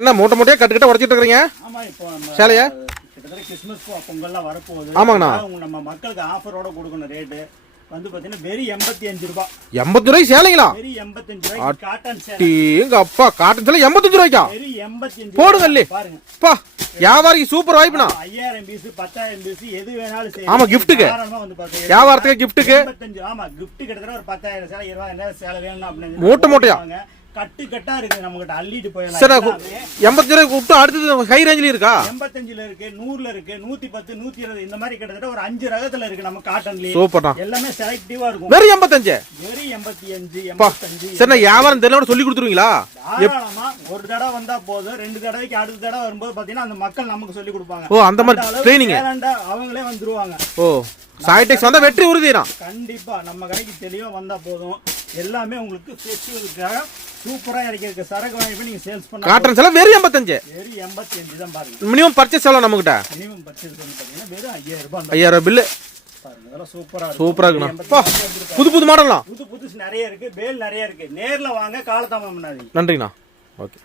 என்ன மூட்டை மூட்டையா கட்டுக்கிட்ட உடைச்சிட்டு இருக்கீங்க? ஆமா, இப்போ சேலையா கிட்டத்தட்ட கிறிஸ்மஸ் பொங்கல்லாம் வரப்போகுது. ஆமாங்கண்ணா. நம்ம மக்களுக்கு ஆஃபரோட கொடுக்கணும். ரேட்டு வந்து பாத்தீங்கன்னா வெறும் 85 ரூபாய். 85 ரூபாய் சேலைங்களா? வெறும் 85 ரூபாய் காட்டன் சேலை. எங்க அப்பா காட்டன் சேலை 85 ரூபாய்க்கா? வெறும் 85 போடுங்க இல்ல பாருங்க. பா வியாபாரிக்கு சூப்பர் வாய்ப்புனா. 5000 பீஸ் 10000 பீஸ் எது வேணாலும் சரி. ஆமா கிஃப்ட்டுக்கு. தாராளமா வந்து பாருங்க. வியாபாரத்துக்கு கிஃப்ட்டுக்கு 85. ஆமா கிஃப்ட் கிட்டத்தட்ட ஒரு 10000 சேலை 20000 சேலை வேணும் அப்படினா மூட்டை மூட்டையா கட்டு கட்டா இருக்கு. நம்ம கிட்ட அள்ளிட்டு போயலாம். சரி 85 ரூபாய் கூப்பிட்டு அடுத்து ஹை ரேஞ்சில இருக்கா? 85ல இருக்கு, 100ல இருக்கு, 110, 120 இந்த மாதிரி கிட்டத்தட்ட ஒரு 5 ரகத்துல இருக்கு நம்ம காட்டன்லயே. சூப்பர்டா. எல்லாமே செலக்டிவா இருக்கும். வெறும் 85. வெறும் 85, 85. சரி நான் வியாபாரம் தெரியல சொல்லி கொடுத்துருவீங்களா? தாராளமா ஒரு தடவை வந்தா போதும். 2 தடவைக்கு அடுத்த தடவை வரும்போது பாத்தீங்கன்னா அந்த மக்கள் நமக்கு சொல்லி கொடுப்பாங்க. ஓ அந்த மாதிரி ட்ரெய்னிங். அவங்களே வந்துருவாங்க. ஓ சாய்டெக்ஸ் வந்தா வெற்றி உறுதினா. கண்டிப்பா நம்ம கடைக்கு தெளிவா வந்தா போதும். எல்லாமே உங்களுக்கு ஃபெஸ்டிவலுக்காக சூப்பரா இறக்கிருக்க சரக்கு வாங்கி நீங்க சேல்ஸ் பண்ணா காட்டன் சேலை வெறும் 85. வெறும் 85 தான் பாருங்க. மினிமம் பர்ச்சேஸ் எவ்வளவு நம்ம கிட்ட? மினிமம் பர்ச்சேஸ் பண்ணி பாத்தீங்கன்னா வெறும் 5000 ரூபாய். 5000 பில் பாருங்க. இதெல்லாம் சூப்பரா இருக்கு. சூப்பரா இருக்குண்ணா. புது புது மாடல்லாம் புதுசு நிறைய இருக்கு. பேல் நிறைய இருக்கு. நேர்ல வாங்க, காலதாமதம் பண்ணாதீங்க. நன்றிண்ணா. ஓகே.